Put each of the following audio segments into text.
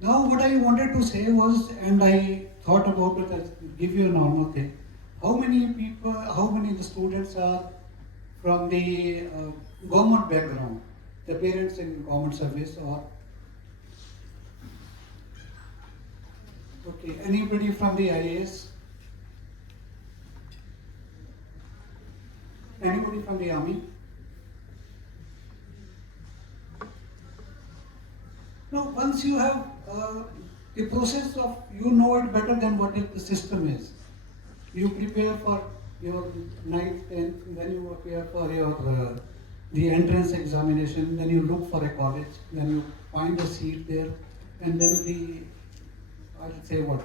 Now what I wanted to say was, and I thought about it, I'll give you a normal thing. How many people, how many of the students are from the government background? The parents in government service or, okay, anybody from the IAS? Anybody from the army? Now, once you have the process of, you know it better than what the system is. You prepare for your 9th, 10th, then you appear for your the entrance examination, then you look for a college, then you find a seat there, and then the, I'll say what,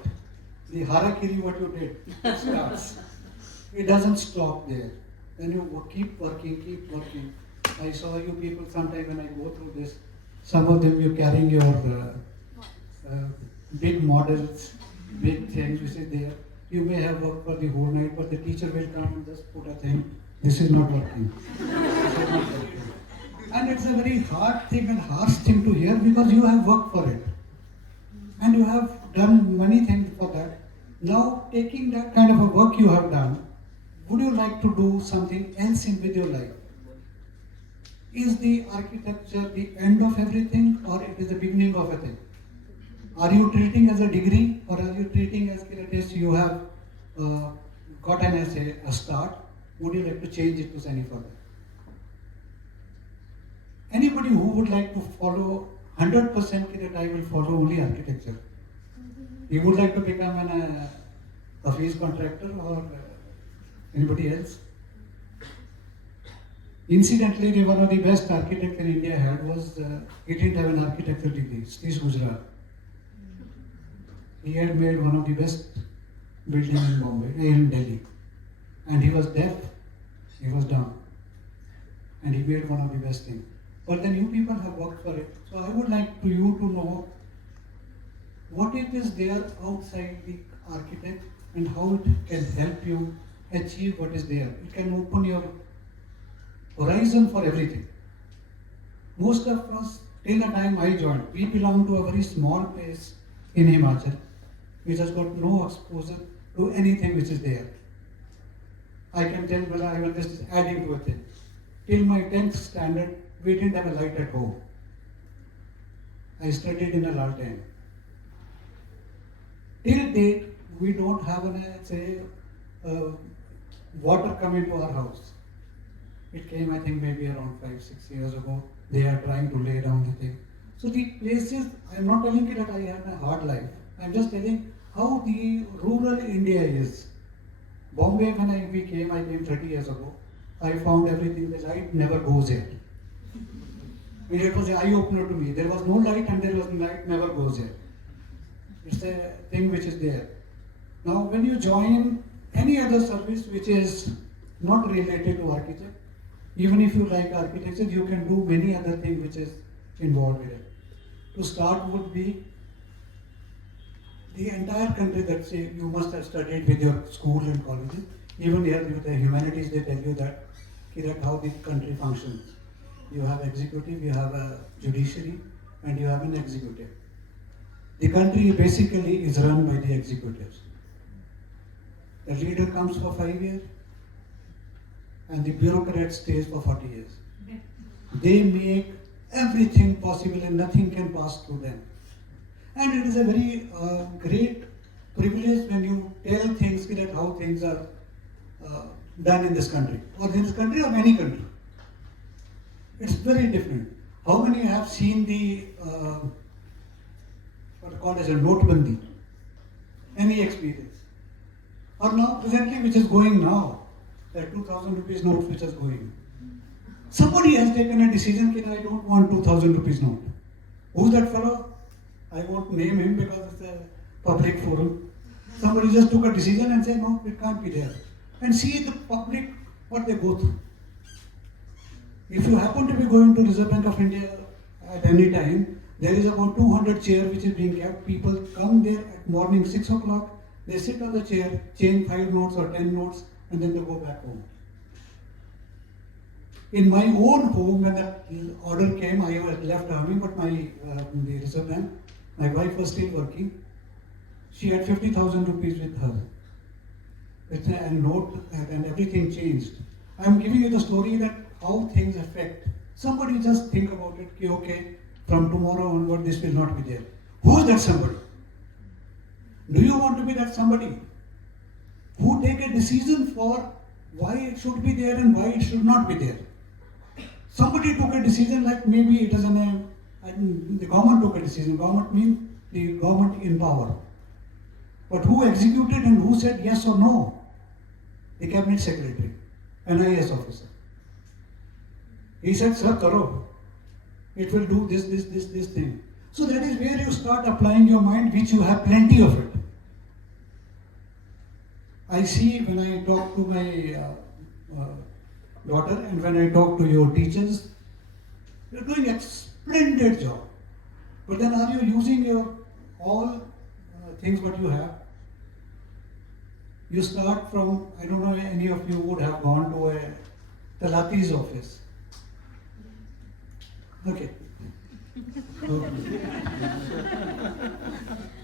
the harakiri what you did starts. It doesn't stop there. Then you keep working, keep working. I saw you people sometime when I go through this, some of them you carrying your big models, big things which is there. You may have worked for the whole night, but the teacher will come and just put a thing, this is not working. This is not working. And it's a very hard thing and harsh thing to hear because you have worked for it. And you have done many things for that. Now, taking that kind of a work you have done, would you like to do something else in with your life? Is the architecture the end of everything or it is the beginning of a thing? Are you treating as a degree or are you treating as it is you have gotten as a start? Would you like to change it to any further? Anybody who would like to follow 100% that I will follow only architecture? You would like to become an office contractor or anybody else? Incidentally, one of the best architects in India had was, he didn't have an architecture degree, Satish Gujarat. He had made one of the best buildings in Bombay, in Delhi. And he was deaf, he was dumb. And he made one of the best things. But then you people have worked for it. So I would like you to know what it is there outside the architect and how it can help you achieve what is there. It can open your horizon for everything. Most of us, till the time I joined, we belong to a very small place in Himachal, which has got no exposure to anything which is there. I can tell, well, I was just adding to a thing. Till my 10th standard, we didn't have a light at home. I studied in a Laltan. Till date, we don't have water coming to our house. It came, I think, maybe around 5-6 years ago. They are trying to lay down the thing. So the places, I'm not telling you that I had a hard life. I'm just telling how the rural India is. Bombay, when I came 30 years ago. I found everything, the light never goes there. And it was an eye-opener to me. There was no light and there was light never goes there. It's a thing which is there. Now, when you join any other service which is not related to architect, even if you like architecture, you can do many other things which is involved with it. To start would be the entire country that say you must have studied with your school and colleges. Even here with the humanities, they tell you that how the country functions. You have executive, you have a judiciary, and you have an executive. The country basically is run by the executives. The leader comes for 5 years, and the bureaucrat stays for 40 years. They make everything possible and nothing can pass through them. And it is a very great privilege when you tell things that how things are done in this country, or in this country or any country. It's very different. How many have seen the what called as a notebandi? Any experience? Or now presently which is going now, that 2000 rupees note which is going. Somebody has taken a decision that I don't want 2000 rupees note. Who's that fellow? I won't name him because it's a public forum. Somebody just took a decision and said, no, it can't be there. And see the public, what they go through. If you happen to be going to Reserve Bank of India at any time, there is about 200 chairs which is being kept. People come there at morning 6 o'clock, they sit on the chair, change 5 notes or 10 notes, and then they go back home. In my own home, when the order came, I was left army, but the Reserve Bank, My wife was still working. She had 50,000 rupees with her. With a note and everything changed. I am giving you the story that how things affect. Somebody just think about it, okay, from tomorrow onward this will not be there. Who is that somebody? Do you want to be that somebody? Who take a decision for why it should be there and why it should not be there? Somebody took a decision, like maybe it is the government took a decision. Government means the government in power. But who executed and who said yes or no? The cabinet secretary, an IAS officer. He said, sir, karo. It will do this thing. So that is where you start applying your mind, which you have plenty of it. I see when I talk to my daughter and when I talk to your teachers, you're doing a splendid job. But then are you using your all things what you have? You start from, I don't know, any of you would have gone to a Talati's office. Okay.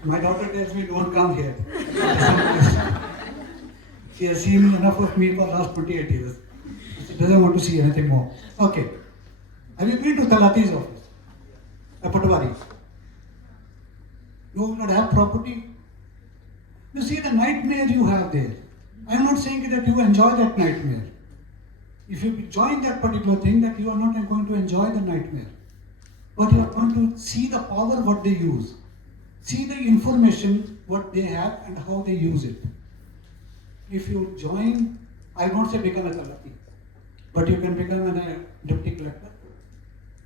My daughter tells me, don't come here. She has seen enough of me for the last 28 years. She doesn't want to see anything more. Okay. Have you been to Talati's office? A Patwari? You will not have property. You see the nightmare you have there. I am not saying that you enjoy that nightmare. If you join that particular thing, that you are not going to enjoy the nightmare. But you are going to see the power what they use. See the information what they have and how they use it. If you join, I won't say become a Talati, but you can become a deputy collector.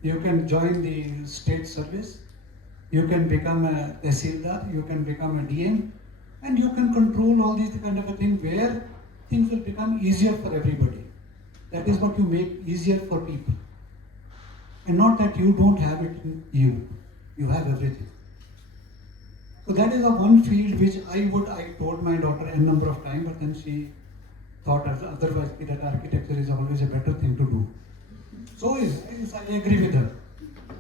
You can join the state service. You can become a tehsildar. You can become a DM. And you can control all these kind of a thing where things will become easier for everybody. That is what you make easier for people. And not that you don't have it in you. You have everything. So that is the one field which I told my daughter a number of times, but then she thought otherwise that architecture is always a better thing to do. So I agree with her.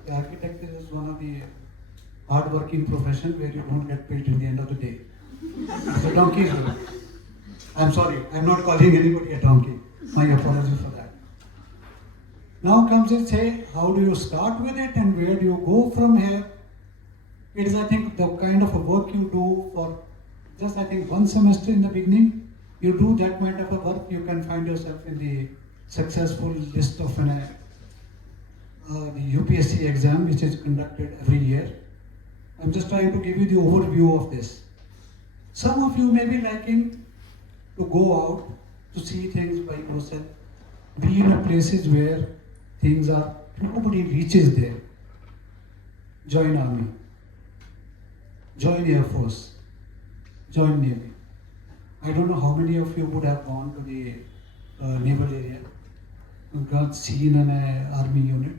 The architecture is one of the hard-working profession where you don't get paid till the end of the day. It's a donkey's work. I'm sorry, I'm not calling anybody a donkey. My apologies for that. Now comes and say, how do you start with it and where do you go from here? It is, I think, the kind of a work you do for just, I think, one semester in the beginning. You do that kind of a work, you can find yourself in the successful list of the UPSC exam, which is conducted every year. I'm just trying to give you the overview of this. Some of you may be liking to go out, to see things by yourself, be in places where things are, nobody reaches there. Join army, join Air Force, join Navy. I don't know how many of you would have gone to the naval area, got seen in an army unit,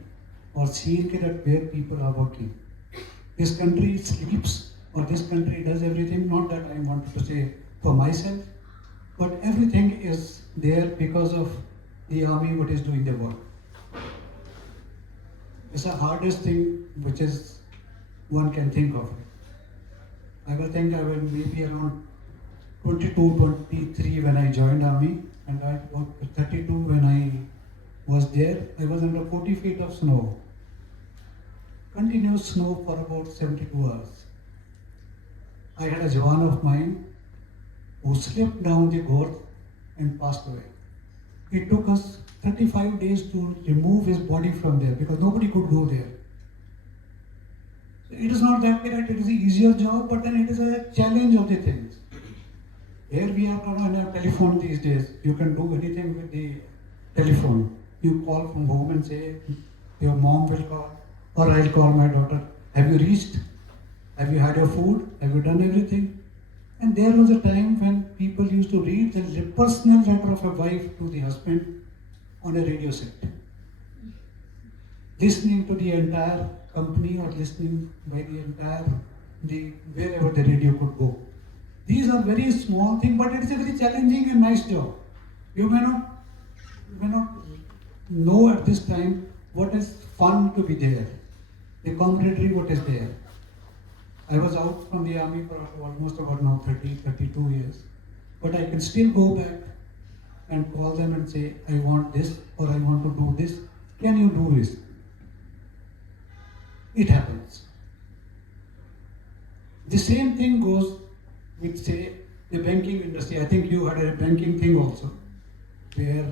or seen that where people are working. This country sleeps, or this country does everything, not that I wanted to say for myself, but everything is there because of the army what is doing the work. It's the hardest thing which is one can think of. I will think I will maybe around 22, 23 when I joined army, and I was 32 when I was there. I was under 40 feet of snow. Continuous snow for about 72 hours. I had a Jawan of mine who slipped down the gorge and passed away. It took us 35 days to remove his body from there because nobody could go there. So it is not that it is an easier job, but then it is a challenge of the things. Here we are on a telephone these days. You can do anything with the telephone. You call from home and say, your mom will call, or I'll call my daughter. Have you reached? Have you had your food? Have you done everything? And there was a time when people used to read the personal letter of a wife to the husband on a radio set. Listening to the entire company or listening by the entire, wherever the radio could go. These are very small things, but it is a very challenging and nice job. You may not know at this time what is fun to be there, the camaraderie what is there. I was out from the army for almost about now 32 years. But I can still go back and call them and say, I want this or I want to do this. Can you do this? It happens. The same thing goes with, say, the banking industry. I think you had a banking thing also, where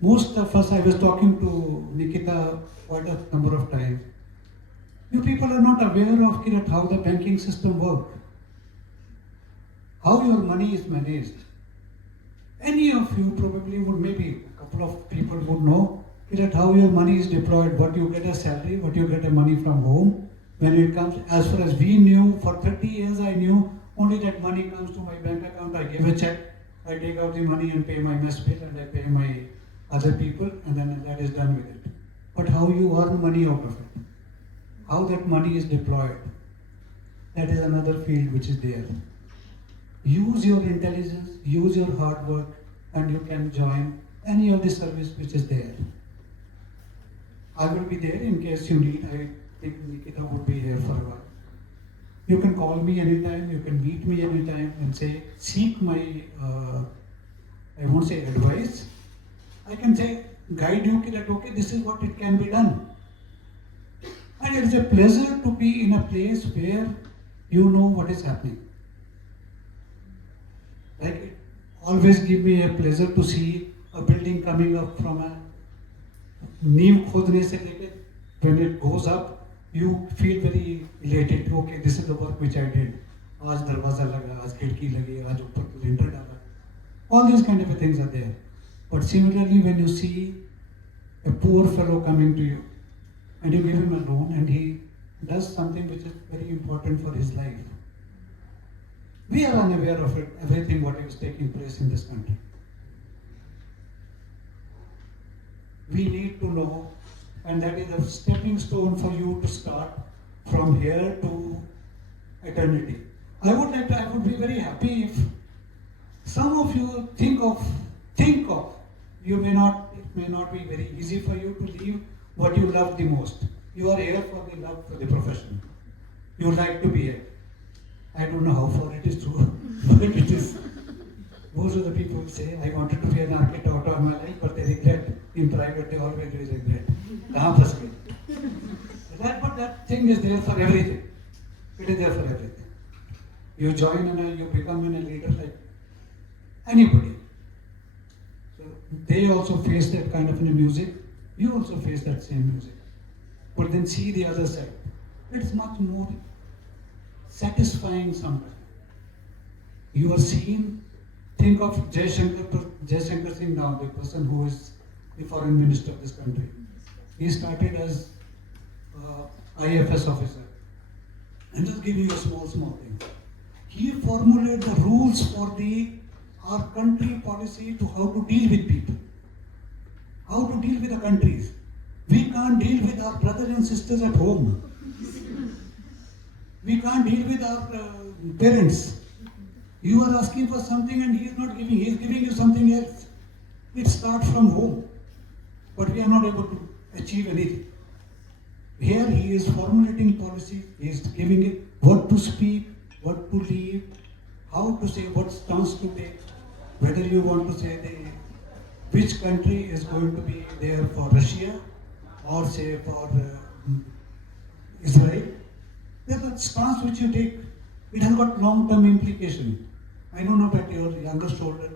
most of us, I was talking to Nikita quite a number of times. You people are not aware of Kirat, how the banking system works, how your money is managed. Any of you probably would, maybe a couple of people would know Kirat, how your money is deployed, what you get a salary, what you get a money from home. When it comes, as far as we knew, for 30 years I knew only that money comes to my bank account, I give a check, I take out the money and pay my mess bill and I pay my other people, and then that is done with it. But how you earn money out of it, how that money is deployed, that is another field which is there. Use your intelligence, use your hard work, and you can join any of the service which is there. I will be there in case you need. I think Nikita would be here for a while. You can call me anytime, you can meet me anytime and say, seek my, I won't say advice, I can say, guide you that, okay, this is what it can be done. And it is a pleasure to be in a place where you know what is happening. Like, it always give me a pleasure to see a building coming up from a नींव खोदने से लेकर, when it goes up, you feel very elated. Okay, this is the work which I did. आज दरवाजा लगा, आज खिड़की लगी, आज ऊपर लिंटर डाला. All these kind of things are there. But similarly, when you see a poor fellow coming to you, and you give him a loan, and he does something which is very important for his life, we are unaware of it, everything what is taking place in this country. We need to know, and that is a stepping stone for you to start from here to eternity. I would be very happy if some of you think of, it may not be very easy for you to leave what you love the most. You are here for the love for the profession. You would like to be here. I don't know how far it is true, but it is. Most of the people say, I wanted to be an architect out of my life, but they regret. In private, they always regret. But that thing is there for everything. It is there for everything. You join and you become a leader like anybody. So they also face that kind of music. You also face that same music. But then see the other side. It's much more satisfying sometimes. You are seen. Think of Shankar Singh now, the person who is the foreign minister of this country. He started as IFS officer. And just give you a small thing. He formulated the rules for our country policy to how to deal with people, how to deal with the countries. We can't deal with our brothers and sisters at home. We can't deal with our parents. You are asking for something and he is not giving, he is giving you something else. It starts from home, but we are not able to achieve anything. Here he is formulating policy, he is giving it what to speak, what to leave, how to say, what stance to take, whether you want to say which country is going to be there for Russia or say for Israel. There's a stance which you take, it has got long-term implication. I don't know about your younger shoulders,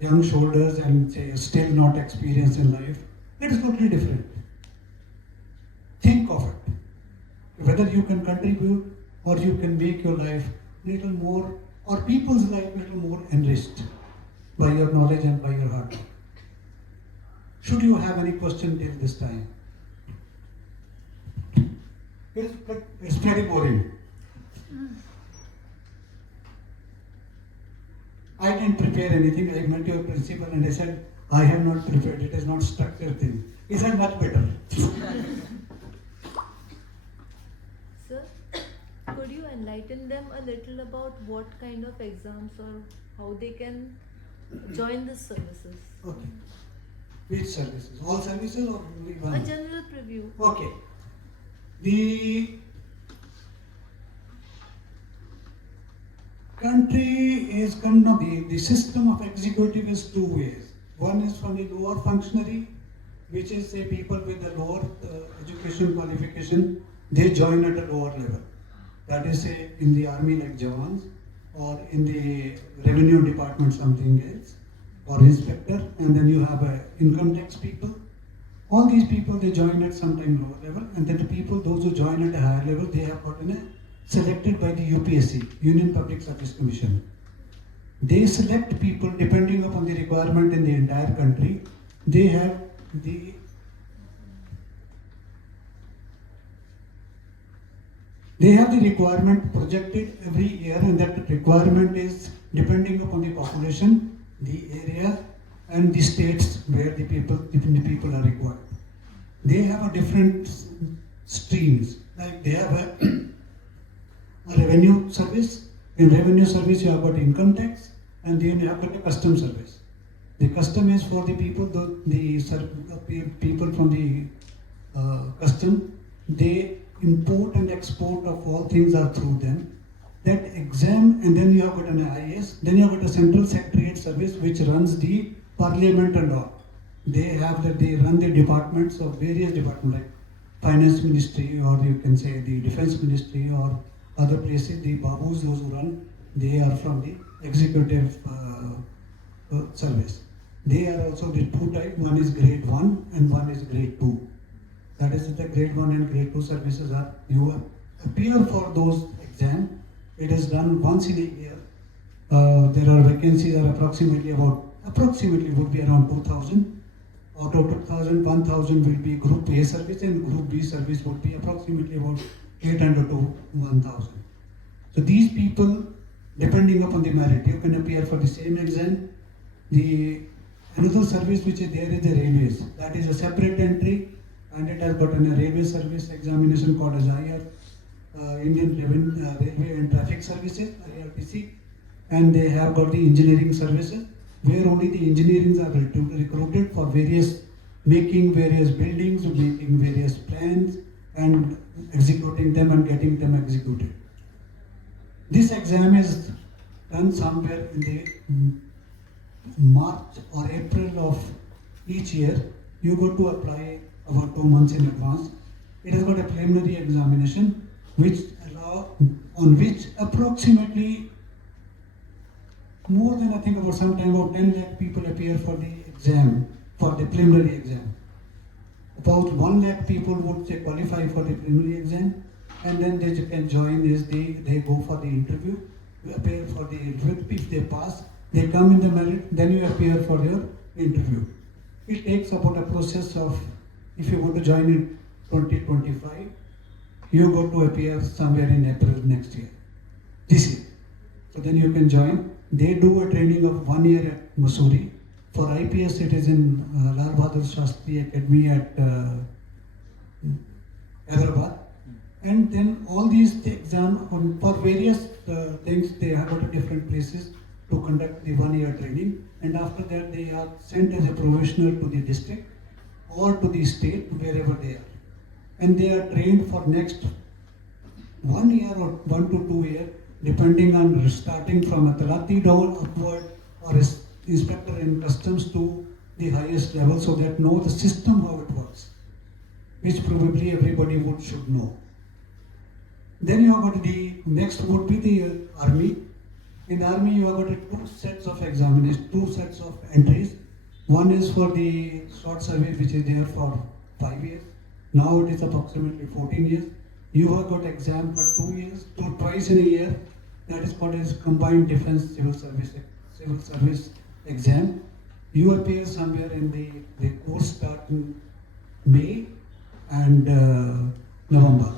young shoulders and say still not experienced in life. It is totally different. Think of it. Whether you can contribute or you can make your life little more, or people's life little more enriched by your knowledge and by your hard work. Should you have any question till this time? It's pretty boring. I didn't prepare anything. I met your principal and I said, I have not prepared. It is not structured thing. He said, much better. Sir, could you enlighten them a little about what kind of exams or how they can join these services? Okay. Which services? All services or only one? A general preview. Okay. The The system of executive is two ways. One is from the lower functionary, which is say people with a lower education qualification, they join at a lower level. That is say in the army like Jawans, or in the revenue department something else, or inspector, and then you have income tax people. All these people, they join at some time lower level, and then the people, those who join at a higher level, they have gotten selected by the UPSC, Union Public Service Commission. They select people depending upon the requirement in the entire country. They have the requirement projected every year, and that requirement is depending upon the population, the area, and the states where the people are required. They have a different streams. Like they have a revenue service. In revenue service, you have got income tax, and then you have got a custom service. The custom is for the people, people from the custom. They import and export of all things are through them. That exam, and then you have got an IAS, then you have got a central secretariat service which runs the parliament and all. They run the departments of various departments like finance ministry, or you can say the defense ministry, or other places. The babus, those who run, they are from the executive service. They are also the two types. One is grade 1 and one is grade 2. That is the grade 1 and grade 2 services are, you appear for those exams. It is done once in a year. There are vacancies are approximately would be around 2,000. Out of 2,000, 1,000 will be group A service, and group B service would be approximately about 800 to 1,000. So these people, depending upon the merit, you can appear for the same exam. Another service which is there is the railways. That is a separate entry, and it has got a railway service examination called as Indian Railway and Traffic Services, IRTC, and they have got the engineering services, where only the engineers are recruited for making various buildings, making various plans, and executing them and getting them executed. This exam is done somewhere in the March or April of each year. You got to apply about 2 months in advance. It has got a preliminary examination on which approximately more than about 10 lakh people appear for the exam, for the preliminary exam. About 1 lakh people would qualify for the preliminary exam, and then they can join they go for the interview, you appear for the interview. If they pass, they come in the merit, then you appear for your interview. It takes about a process of, if you want to join in 2025, you got to appear somewhere in April next year, this year. So then you can join. They do a training of 1 year at Mussoorie. For IPS, it is in Lal Bahadur Shastri Academy at Hyderabad. And then all these exams for various things, they have got different places to conduct the 1 year training. And after that, they are sent as a professional to the district or to the state, wherever they are. And they are trained for next 1 year or 1 to 2 years, depending on starting from a Talati down upward, or inspector in customs to the highest level, so that know the system how it works, which probably everybody should know. Then you have got the next would be the army. In the army, you have got 2 sets of examinations, 2 sets of entries. One is for the short service, which is there for 5 years. Now it is approximately 14 years. You have got exam for 2 years, twice in a year. That is called as combined defense civil service exam. You appear somewhere in the course start in May and November.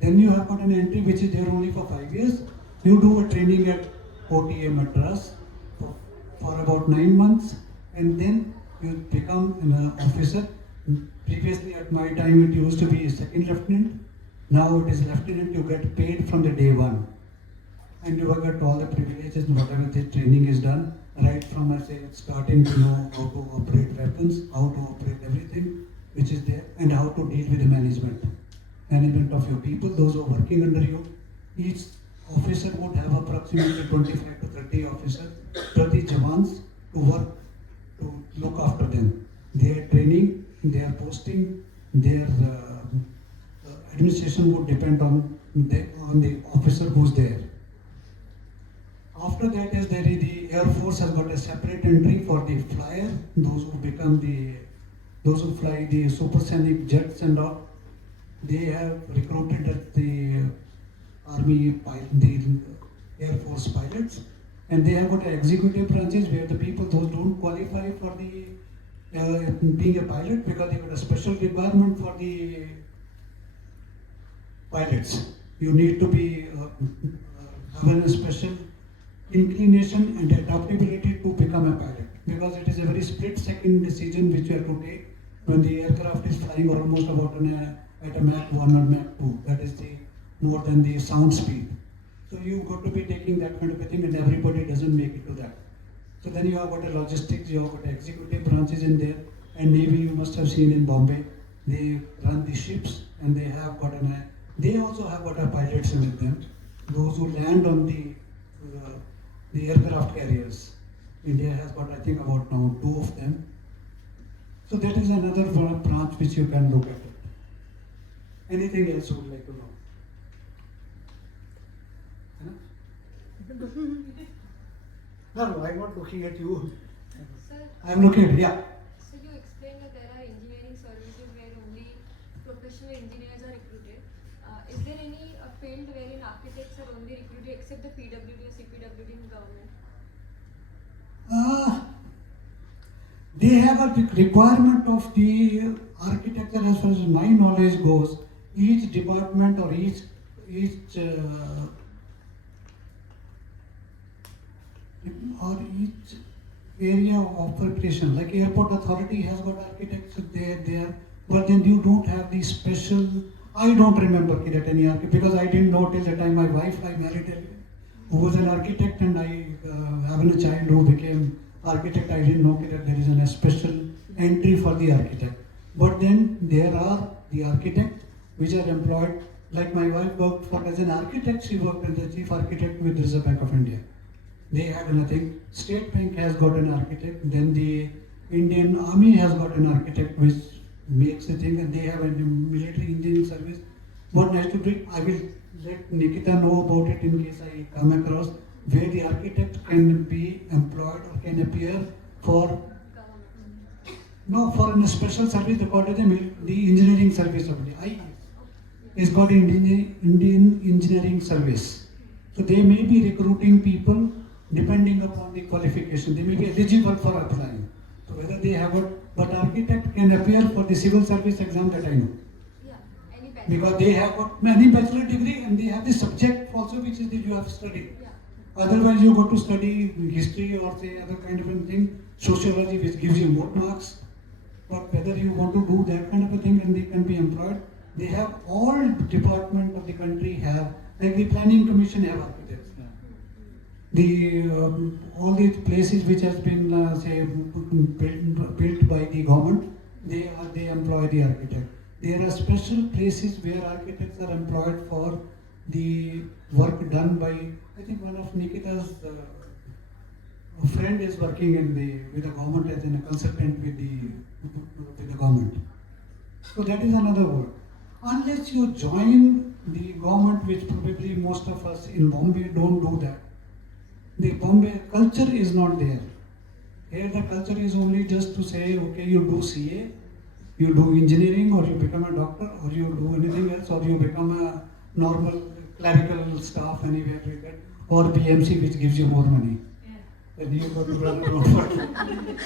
Then you have got an entry which is there only for 5 years. You do a training at OTA Madras for about 9 months, and then you become an officer. Previously at my time it used to be a second lieutenant. Now it is lieutenant. You get paid from the day 1. And you have got all the privileges, whatever the training is done, right from starting to know how to operate weapons, how to operate everything which is there, and how to deal with the management of your people, those who are working under you. officer would have approximately 25 to 30 officers, 30 jawans to work, to look after them. Their training, their posting, their administration would depend on the officer who's there. After that is there is the Air Force has got a separate entry for the flyer, those who fly the supersonic jets and all. They have recruited at the Army, the Air Force pilots, and they have got executive branches where the people those don't qualify for the being a pilot because they got a special requirement for the pilots. You need to be having a special inclination and adaptability to become a pilot because it is a very split-second decision which you have to take when the aircraft is flying almost about at a Mach 1 or Mach 2. That is the more than the sound speed. So you got to be taking that kind of a thing, and everybody doesn't make it to that. So then you have got a logistics, you have got executive branches in there, and Navy you must have seen in Bombay. They run the ships, and they have got they also have got a pilots with them, those who land on the aircraft carriers. India has got, I think, about now 2 of them. So that is another branch which you can look at it. Anything else you would like to know? No, I'm not looking at you. Sir, I'm looking at, yeah. so you explained that there are engineering services where only professional engineers are recruited. Is there any field wherein architects are only recruited except the PWD or CPWD in government? They have a requirement of the architecture as far as my knowledge goes. Each department or each area of operation, like airport authority has got architects there, but then you don't have the special. I don't remember that any architect because I didn't know till the time my wife I married who was an architect, and I having a child who became architect. I didn't know that there is a special entry for the architect. But then there are the architects which are employed. Like my wife worked for as an architect. She worked as the chief architect with Reserve Bank of India. They have nothing. State Bank has got an architect. Then the Indian Army has got an architect which makes the thing, and they have a military engineering service. But nice to bring. I will let Nikita know about it in case I come across where the architect can be employed or can appear for for a special service. They call it the engineering service of the I. Is called Indian Engineering Service. So they may be recruiting people depending upon the qualification. They may be eligible for applying. So whether they have but architect can appear for the civil service exam that I know. Yeah, any bachelor. Because they have got many bachelor degree and they have the subject also which is that you have studied. Yeah. Otherwise you go to study history or say other kind of a thing, sociology which gives you more marks. But whether you want to do that kind of a thing and they can be employed, they have all department of the country have, like the planning commission have architects. The all these places which has been say built by the government, they employ the architect. There are special places where architects are employed for the work done by. I think one of Nikita's friend is working with the government as a consultant with the government. So that is another word. Unless you join the government, which probably most of us in Bombay don't do that. The Bombay culture is not there. Here the culture is only just to say, okay, you do CA, you do engineering, or you become a doctor, or you do anything else, or you become a normal clerical staff anywhere you get, or BMC which gives you more money. Then you go to run around.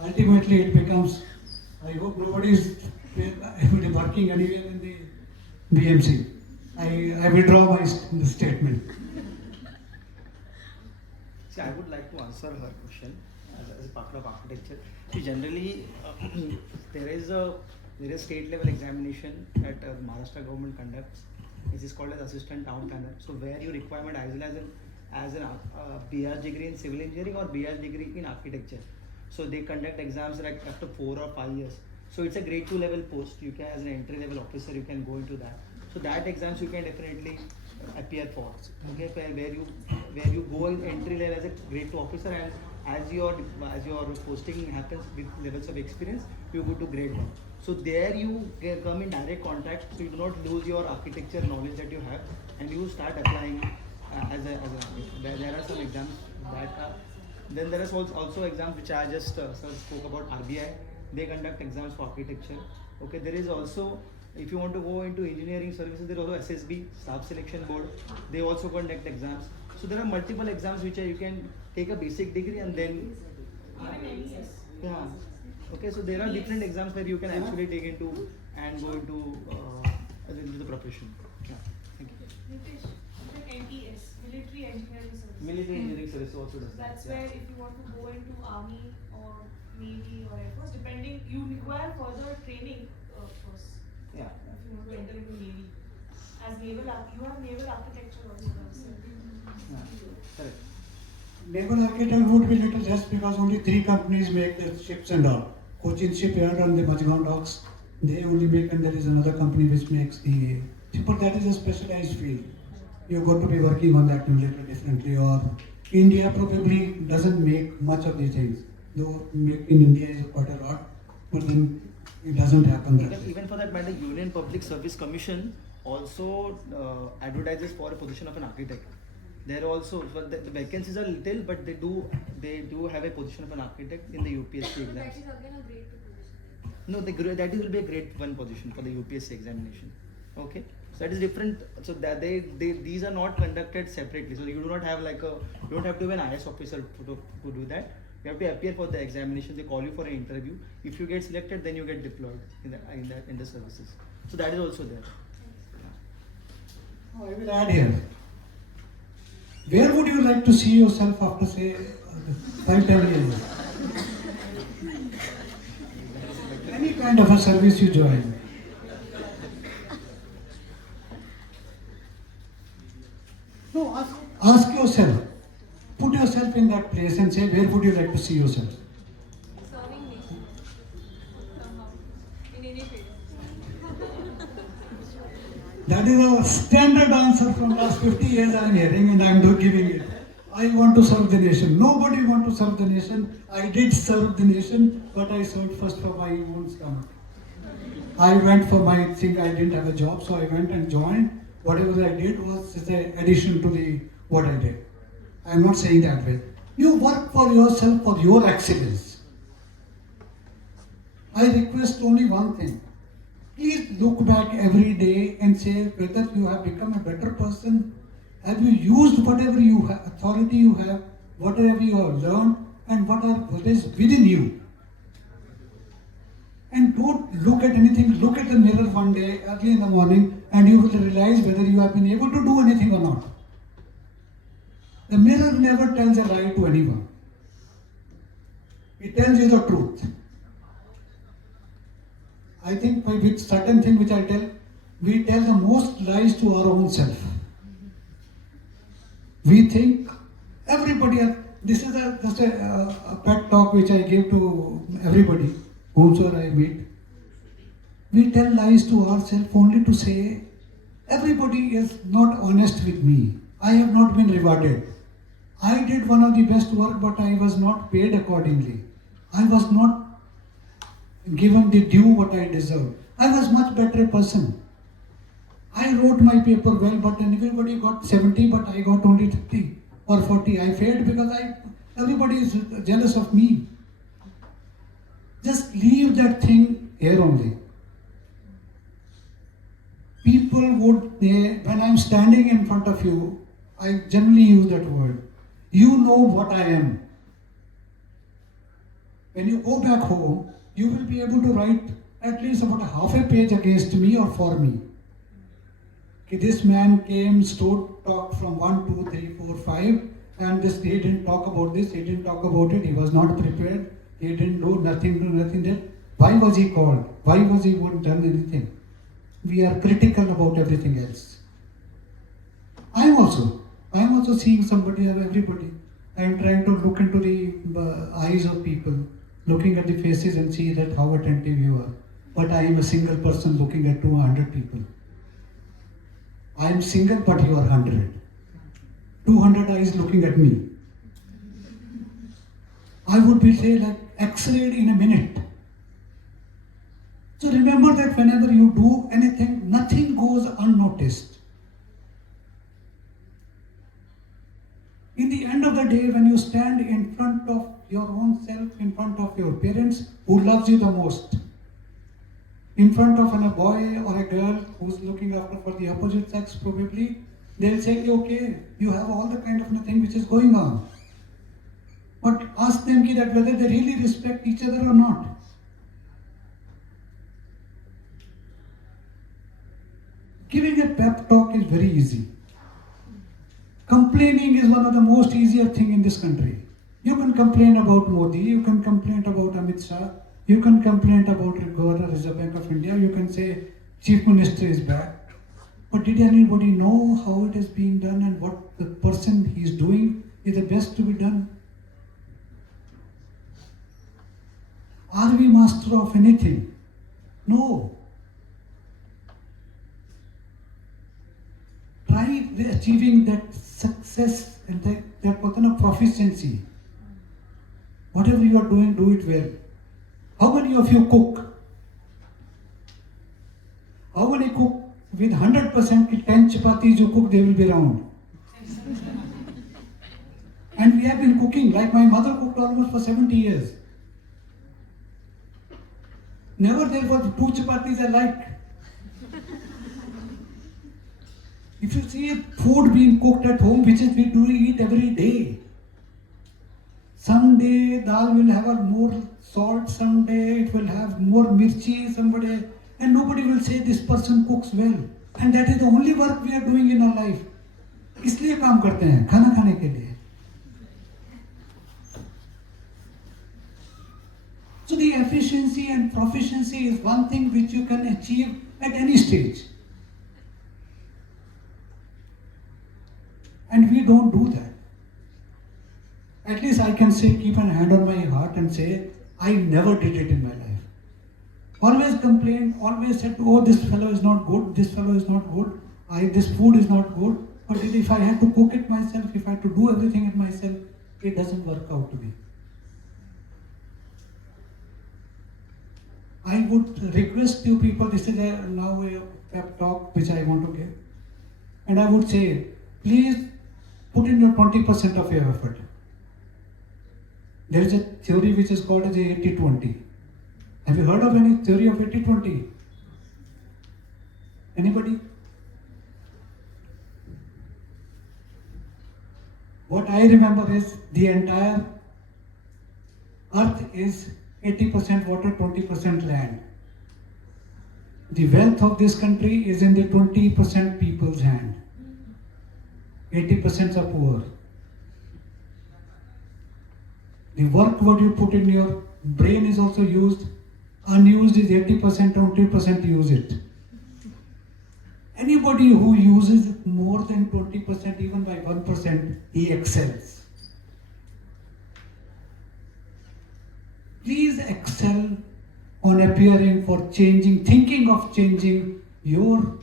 Ultimately it becomes, I hope nobody is working anywhere in the BMC. I withdraw my statement. See, I would like to answer her question as a part of architecture. See, generally, there is a state level examination that the Maharashtra government conducts. It is called as assistant town planner. So where your requirement as an BR degree in civil engineering or BR degree in architecture. So they conduct exams like after 4 or 5 years. So it's a grade 2 level post. You can, as an entry level officer, you can go into that. So that exams you can definitely appear for. Okay, where you go in entry level as a grade 2 officer, and as your posting happens with levels of experience, you go to grade 1. So there you come in direct contact, so you do not lose your architecture knowledge that you have, and you start applying there are some exams that are. Then there is also exams which I just spoke about. RBI, they conduct exams for architecture. Okay, there is also, if you want to go into engineering services, there is also SSB, Staff Selection Board. They also conduct exams. So there are multiple exams which you can take a basic degree and then. Yeah. Okay, so there are different exams where you can actually take into and go into the profession. Yeah. Thank you. Nitish, the MTS, Military Engineering Service. Military Engineering Service also does that. That's Yeah. where if you want to go into Army or Navy or Air Force, depending, you require further training first. Yeah. If you want to enter into Navy. As naval, you have naval architecture also. Yeah. Correct. Naval architect would be little less because only 3 companies make the ships and all. Cochin Shipyard and the Majgaon docks, they only make, and there is another company which makes the. But that is a specialized field. You've got to be working on that a little differently. Or India probably doesn't make much of these things. Though make in India is quite a lot, but then it doesn't happen that way. Even for that matter, Union Public Service Commission also advertises for a position of an architect. There also, but the vacancies are little, but they do have a position of an architect in the UPSC So that exams. is again a grade 2 position. No, that will be a grade 1 position for the UPSC examination. Okay, so that is different. So that these are not conducted separately. So you do not have you don't have to be an IS officer to do that. You have to appear for the examination. They call you for an interview. If you get selected, then you get deployed in the services. So that is also there. I will add here. Where would you like to see yourself after, say, 5-10 years? Any kind of a service you join. No, ask yourself. Put yourself in that place and say, where would you like to see yourself? Serving nation. Somehow. In any field. That is a standard answer from last 50 years I am hearing, and I am giving it. I want to serve the nation. Nobody want to serve the nation. I did serve the nation, but I served first for my own stomach. I went for my thing. I didn't have a job, so I went and joined. Whatever I did was an addition to what I did. I am not saying that way. You work for yourself, for your excellence. I request only one thing. Please look back every day and say whether you have become a better person. Have you used whatever you have, authority you have, whatever you have learned, and what is within you. And don't look at anything. Look at the mirror one day, early in the morning, and you will realize whether you have been able to do anything or not. The mirror never tells a lie to anyone. It tells you the truth. I think with certain thing which I tell, we tell the most lies to our own self. We think everybody else. This is just a pet talk which I give to everybody, whomsoever I meet. We tell lies to ourselves only to say, everybody is not honest with me. I have not been rewarded. I did one of the best work, but I was not paid accordingly. I was not given the due what I deserved. I was much better person. I wrote my paper well, but everybody got 70, but I got only 30 or 40. I failed because everybody is jealous of me. Just leave that thing here only. People would, when I'm standing in front of you, I generally use that word. You know what I am. When you go back home, you will be able to write at least about half a page against me or for me. Okay, this man came, stood, talked from 1, 2, 3, 4, 5, and he didn't talk about this, he didn't talk about it, he was not prepared, he didn't do nothing. Why was he called? Why was he not done anything? We are critical about everything else. I am also seeing somebody or everybody. I am trying to look into the eyes of people, looking at the faces and see that how attentive you are. But I am a single person looking at 200 people. I am single, but you are 100. 200 eyes looking at me. I would be say like X-rayed in a minute. So remember that whenever you do anything, nothing goes unnoticed. In the end of the day, when you stand in front of your own self, in front of your parents who loves you the most, in front of a boy or a girl who's looking after for the opposite sex probably, they'll say, okay, you have all the kind of thing which is going on. But ask them that whether they really respect each other or not. Giving a pep talk is very easy. Complaining is one of the most easier thing in this country. You can complain about Modi, you can complain about Amit Shah, you can complain about Governor Reserve Bank of India, you can say Chief Minister is bad. But did anybody know how it is being done and what the person he is doing is the best to be done? Are we master of anything? No. Try achieving that success and that proficiency. Whatever you are doing, do it well. How many of you cook? How many cook with 100% 10 chapatis you cook, they will be round. And we have been cooking, like my mother cooked almost for 70 years. Never there were 2 chapatis alike. If you see food being cooked at home, which is we do eat every day. Someday dal will have a more salt, someday it will have more mirchi, someday, and nobody will say this person cooks well. And that is the only work we are doing in our life. इसलिए काम करते हैं, खाना खाने के लिए. So the efficiency and proficiency is one thing which you can achieve at any stage. And we don't do that. At least I can say, keep a hand on my heart and say, I never did it in my life. Always complained, always said, oh, this fellow is not good, this fellow is not good, this food is not good. But if I had to cook it myself, if I had to do everything it myself, it doesn't work out to me. I would request you people, this is now a pep talk which I want to give. And I would say, please put in your 20% of your effort. There is a theory which is called as 80-20. Have you heard of any theory of 80-20? Anybody? What I remember is the entire earth is 80% water, 20% land. The wealth of this country is in the 20% people's hand. 80% are poor. The work what you put in your brain is also used. Unused is 80%, 20% use it. Anybody who uses more than 20%, even by 1%, he excels. Please excel on appearing for changing, thinking of changing your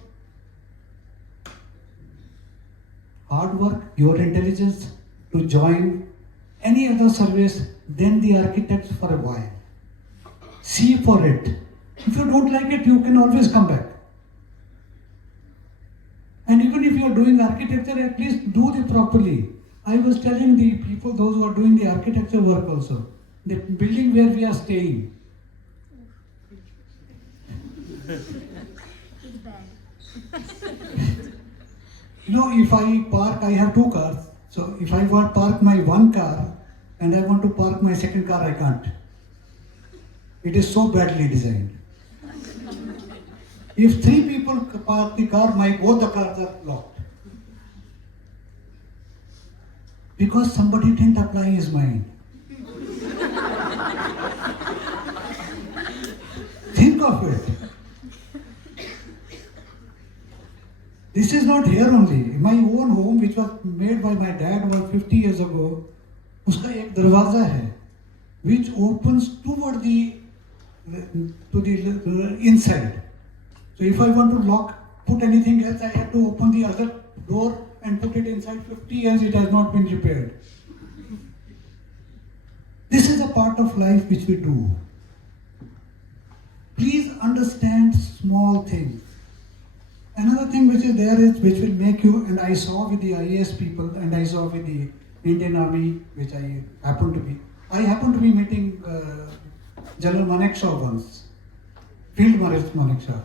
hard work, your intelligence to join any other service than the architects for a while. See for it. If you don't like it, you can always come back. And even if you are doing architecture, at least do it properly. I was telling the people, those who are doing the architecture work also, the building where we are staying. You know, if I park, I have 2 cars. So if I want to park my 1 car and I want to park my 2nd car, I can't. It is so badly designed. If 3 people park the car, both the cars are locked. Because somebody didn't apply his mind. Think of it. This is not here only. My own home, which was made by my dad about 50 years ago, uska ek darwaza hai, which opens toward the inside. So if I want to lock put anything else, I had to open the other door and put it inside. 50 years it has not been repaired. This is a part of life which we do. Please understand small things. Another thing which is there is which will make you, and I saw with the IAS people and I saw with the Indian Army, which I happened to be meeting General Manekshaw once, Field Marshal Manekshaw.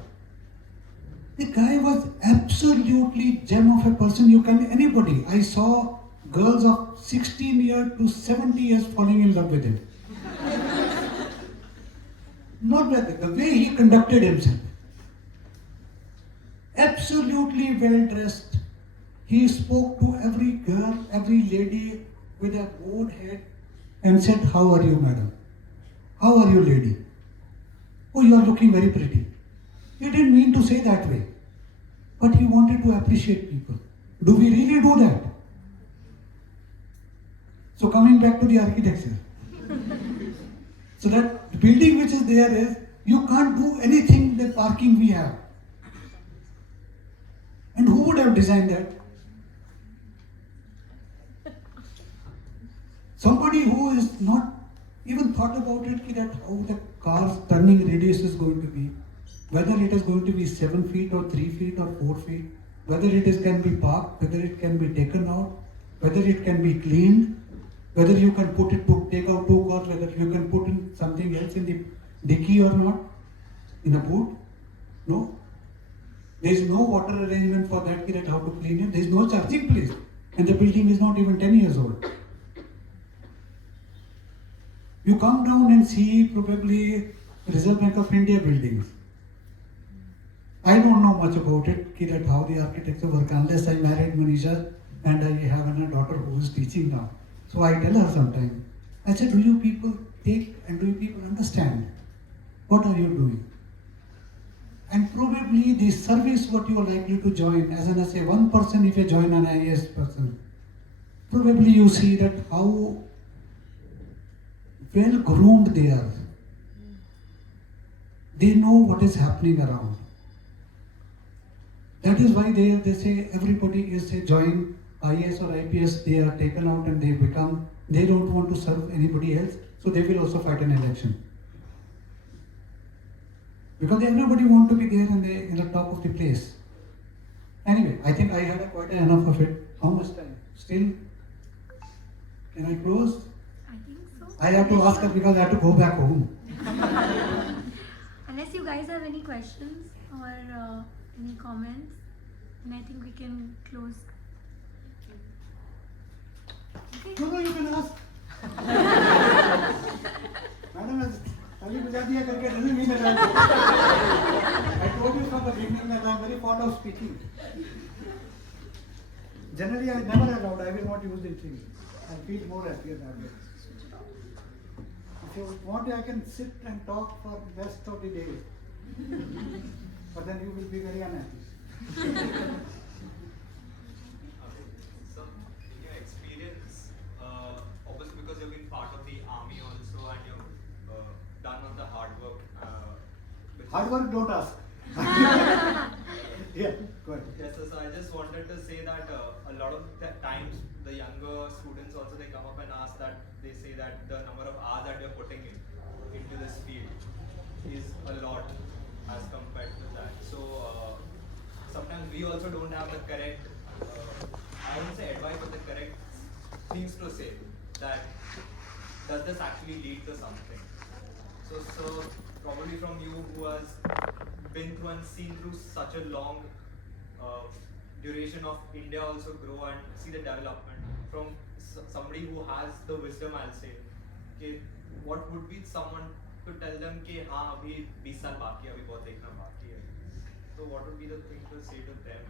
The guy was absolutely gem of a person. Anybody. I saw girls of 16 years to 70 years falling in love with him. Not that, the way he conducted himself. Absolutely well dressed. He spoke to every girl, every lady with a bowed head and said, "How are you, madam? How are you, lady? Oh, you are looking very pretty." He didn't mean to say that way, but he wanted to appreciate people. Do we really do that? So coming back to the architecture. So that building which is there is, you can't do anything the parking we have. And who would have designed that? Somebody who is not even thought about it, that how the car's turning radius is going to be, whether it is going to be 7 feet or 3 feet or 4 feet, whether can be parked, whether it can be taken out, whether it can be cleaned, whether you can take out 2 cars, whether you can put in something else in the dicky or not, in the boot. No. There is no water arrangement for that how to clean it. There is no charging place. And the building is not even 10 years old. You come down and see probably Reserve Bank of India buildings. I don't know much about it, that how the architecture works, unless I married Manisha and I have a daughter who is teaching now. So I tell her sometimes, I said, do you people take and do you people understand? What are you doing? And probably the service what you are likely to join, as I say, one person if you join an IAS person, probably you see that how well groomed they are. They know what is happening around. That is why they say everybody is join IAS or IPS, they are taken out and they don't want to serve anybody else, so they will also fight an election. Because everybody want to be there in the top of the place. Anyway, I think I had quite enough of it. How much time? Still? Can I close? I think so. I have to ask her because I have to go back home. Unless you guys have any questions or any comments, then I think we can close. Okay. No, you can ask. Madam, I told you from the beginning that I am very fond of speaking. Generally, I never allowed. I will not use the thing. I feel more happier that way. If you want, I can sit and talk for the rest of the day. But then you will be very unhappy. So, in your experience, obviously because you've been part of the army also and you've done all the hard work. Hard work, don't ask. Yeah, go ahead. Yes, so I just wanted to say that a lot of times the younger students also they come up and ask that they say that the number of hours that you're putting into this field is a lot as compared to that. So sometimes we also don't have the correct, I wouldn't say advice, but the correct things to say that does this actually lead to something. So probably from you who has been through and seen through such a long duration of India also grow and see the development from somebody who has the wisdom, I'll say, okay, what would be someone to tell them कि हाँ अभी 20 साल बाकी है, अभी बहुत देखना बाकी है. So what would be the thing to say to them?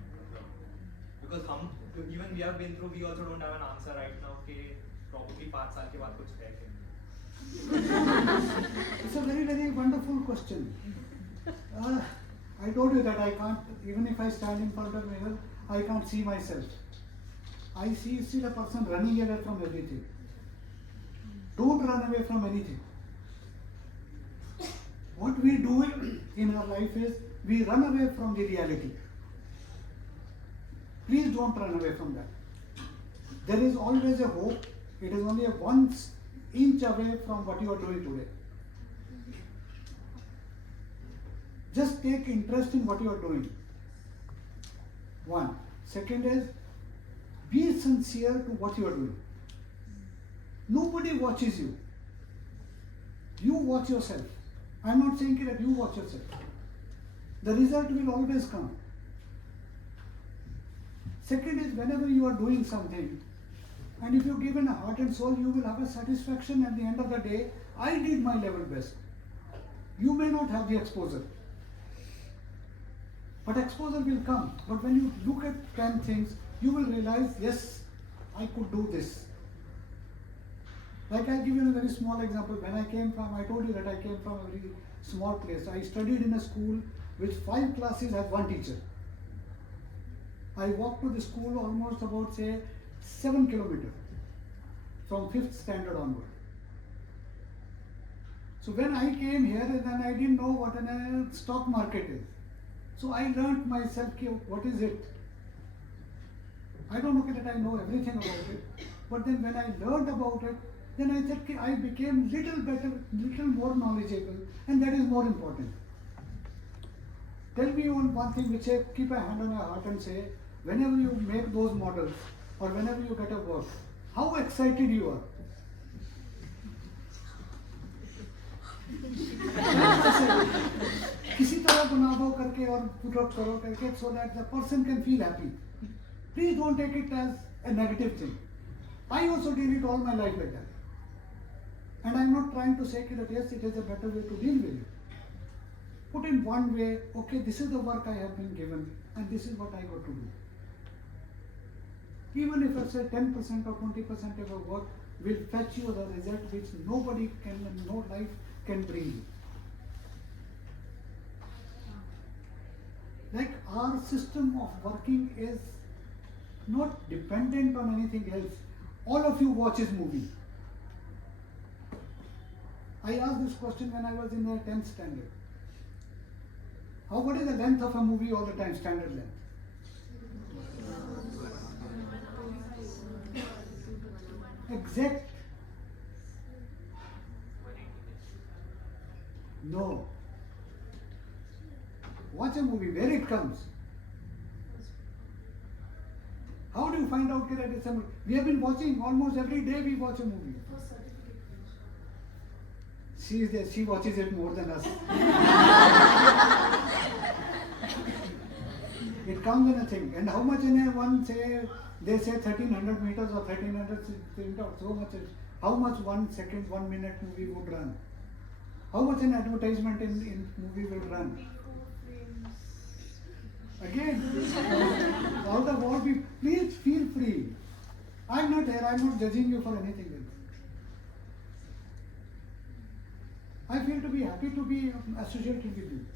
Because हम even we have been through, we also don't have an answer right now कि probably 5 साल के बाद कुछ है क्या. It's a very, very wonderful question. I told you that I can't, even if I stand in front of a mirror, I can't see myself. I see still a person running away from everything. Don't run away from anything. What we do in our life is, we run away from the reality. Please don't run away from that. There is always a hope. It is only a 1 inch away from what you are doing today. Just take interest in what you are doing. One. Second is, be sincere to what you are doing. Nobody watches you. You watch yourself. I am not saying that you watch yourself. The result will always come. Second is, whenever you are doing something, and if you give in a heart and soul, you will have a satisfaction at the end of the day. I did my level best. You may not have the exposure. But exposure will come. But when you look at 10 things, you will realize, yes, I could do this. Like I'll give you a very small example. When I came from, I told you that I came from a very small place. I studied in a school which 5 classes had 1 teacher. I walked to the school almost about, say, 7 kilometers from 5th standard onward. So when I came here, then I didn't know what a stock market is. So I learnt myself, what is it? I don't know that I know everything about it, but then when I learned about it, then I said I became little better, little more knowledgeable, and that is more important. Tell me one thing which I keep a hand on your heart and say, whenever you make those models or whenever you get a work, how excited you are. किसी तरह बना दो करके और put up करो करके so that the person can feel happy. Please don't take it as a negative thing. I also did it all my life like that. And I am not trying to say that yes, it is a better way to deal with it. Put in one way, okay, this is the work I have been given and this is what I got to do. Even if it's a 10% or 20% of a work will fetch you the result which nobody can, no life can bring you. Like our system of working is not dependent on anything else. All of you watch his movie. I asked this question when I was in the 10th standard. What is the length of a movie all the time, standard length? Exact. No. Watch a movie, where it comes. How do you find out that it's a movie? We have been watching almost every day. We watch a movie. She is there. She watches it more than us. It comes in a thing. And how much in a one say? They say 1300 meters or 1300 so much. How much 1 second, 1 minute movie would run? How much an advertisement in movie will run? Again, all the world, please feel free. I'm not here, I'm not judging you for anything else. I feel to be happy to be associated with you.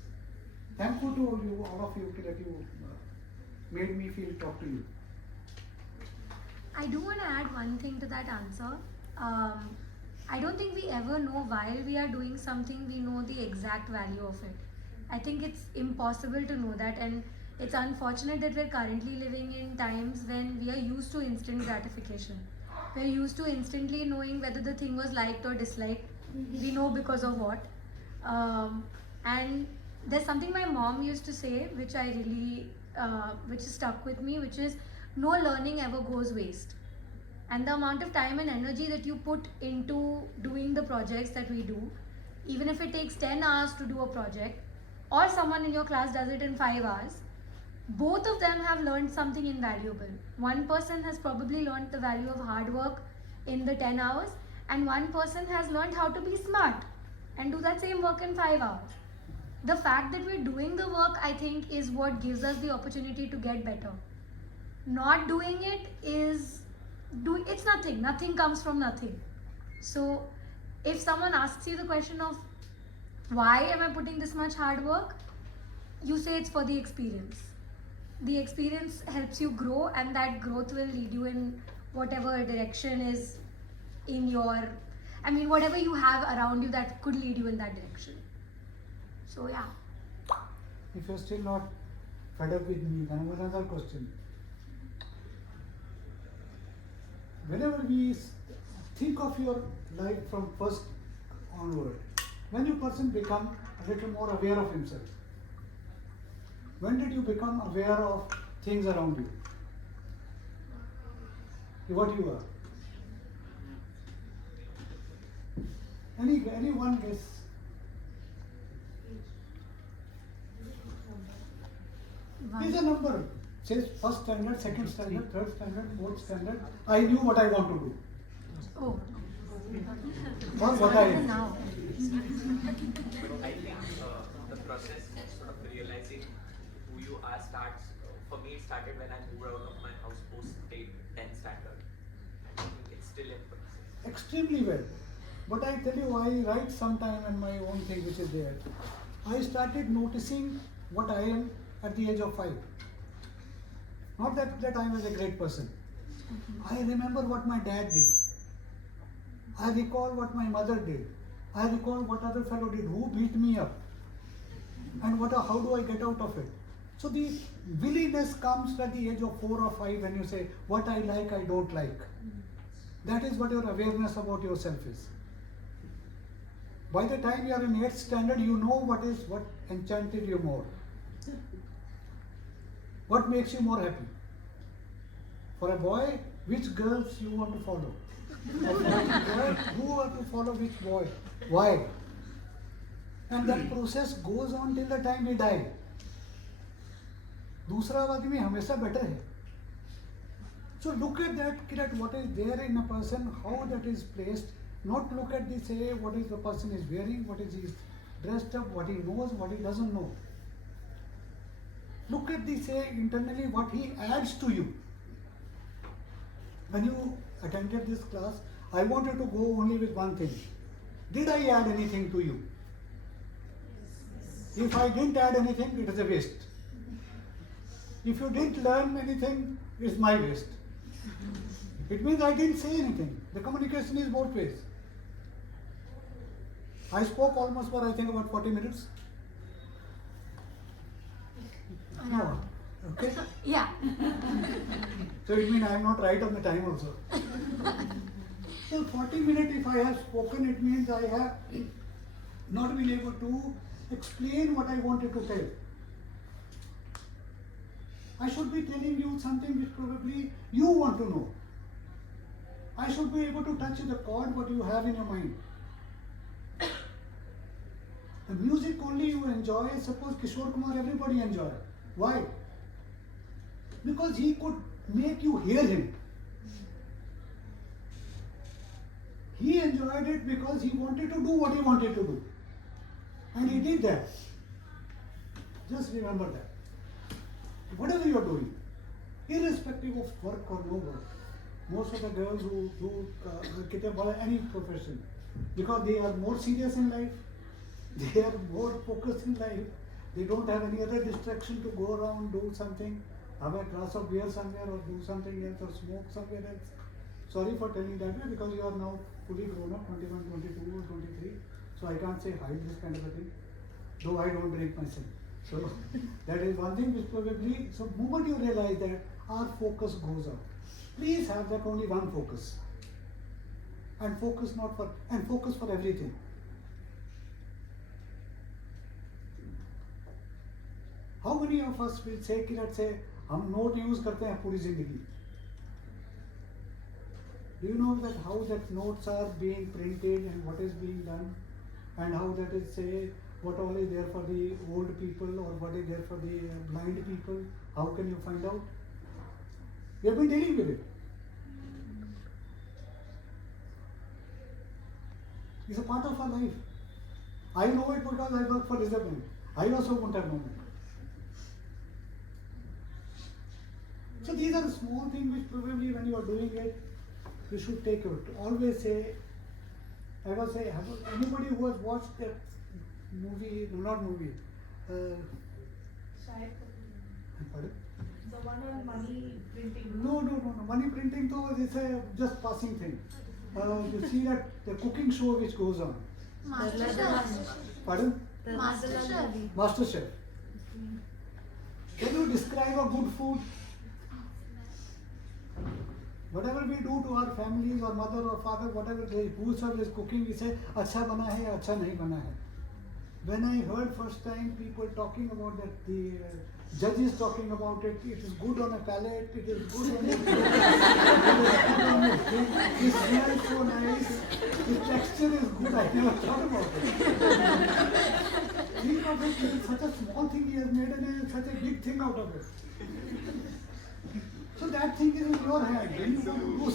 Thankful to you, all of you, that you made me feel talk to you. I do want to add one thing to that answer. I don't think we ever know while we are doing something, we know the exact value of it. I think it's impossible to know that, and it's unfortunate that we're currently living in times when we are used to instant gratification. We're used to instantly knowing whether the thing was liked or disliked. We know because of what. And there's something my mom used to say, which I really, which is stuck with me, which is, no learning ever goes waste. And the amount of time and energy that you put into doing the projects that we do, even if it takes 10 hours to do a project, or someone in your class does it in 5 hours, both of them have learned something invaluable. One person has probably learned the value of hard work in the 10 hours, and one person has learned how to be smart and do that same work in 5 hours. The fact that we're doing the work, I think, is what gives us the opportunity to get better. Not doing it is, it's nothing. Nothing comes from nothing. So if someone asks you the question of why am I putting this much hard work, you say it's for the experience. The experience helps you grow, and that growth will lead you in whatever direction is in your, whatever you have around you that could lead you in that direction. So yeah. If you're still not fed up with me, then I have another question. whenever we think of your life from first onward, when you person become a little more aware of himself? When did you become aware of things around you? What you are? Any one guess? Is a number. Says first standard, second standard, third standard, fourth standard. I knew what I want to do. Oh. Not what I am. Now. I think the process sort of realizing who you are starts, for me it started when I moved out of my house post 10th standard. I think it's still in process. Extremely well. But I tell you, I write sometime in my own thing which is there. I started noticing what I am at the age of 5. Not that I was a great person. I remember what my dad did. I recall what my mother did. I recall what other fellow did, who beat me up. And how do I get out of it? So the willingness comes at the age of 4 or 5 when you say, what I like, I don't like. That is what your awareness about yourself is. By the time you are in 8th standard, you know what enchanted you more. What makes you more happy? For a boy, which girls you want to follow? For a girl, who want to follow which boy? Why? And that process goes on till the time we die. दूसरा आदमी हमेशा better है. So look at that what is there in a person, how that is placed. Not look at the say what is the person is wearing, what is he dressed up, what he knows, what he doesn't know. Look at the say internally what he adds to you. When you attended this class, I wanted to go only with one thing. Did I add anything to you? If I didn't add anything, it is a waste. If you didn't learn anything, it's my waste. It means I didn't say anything. The communication is both ways. I spoke almost for I think about 40 minutes. No. Okay? Yeah. So it means I am not right on the time also. So 40 minutes if I have spoken, it means I have not been able to explain what I wanted to tell. I should be telling you something which probably you want to know. I should be able to touch the chord what you have in your mind. The music only you enjoy, suppose Kishore Kumar everybody enjoy. Why? Because he could make you hear him. He enjoyed it because he wanted to do what he wanted to do. And he did that. Just remember that. Whatever you are doing, irrespective of work or no work, most of the girls who do any profession, because they are more serious in life, they are more focused in life, they don't have any other distraction to go around, do something, have a glass of beer somewhere or do something else or smoke somewhere else. Sorry for telling that way because you are now fully grown up, 21, 22 or 23, so I can't say hide this kind of a thing, though I don't drink myself. So that is one thing which probably, so moment you realize that our focus goes out. Please have that only one focus. And focus focus for everything. How many of us will say कि let's say हम note use करते हैं पूरी जिंदगी? Do you know that how that notes are being printed and what is being done and how that is say what all is there for the old people or what is there for the blind people? How can you find out? We have been dealing with it. It's a part of our life. I know it because I work for Reserve Bank. I also won't have known it. So these are small things which probably when you are doing it, you should take it. Always say, I was say, anybody who has watched that movie, not movie, pardon? The one on money printing. No. Money printing though is a just passing thing. You see that the cooking show which goes on. Masterchef. Pardon? Masterchef. Masterchef. Can you describe a good food? Whatever we do to our families or mother or father, whatever they, whosoever is cooking, we say, "Acha bana hai, acha nahi bana hai." When I heard first time people talking about that, the judges talking about it, it is good on a palate, it is good on a it is good on a stick, it smells so nice, the texture is good. I never thought about it. Think of it, it is such a small thing he has made and such a big thing out of it. So that thing is in your hand. When you want to do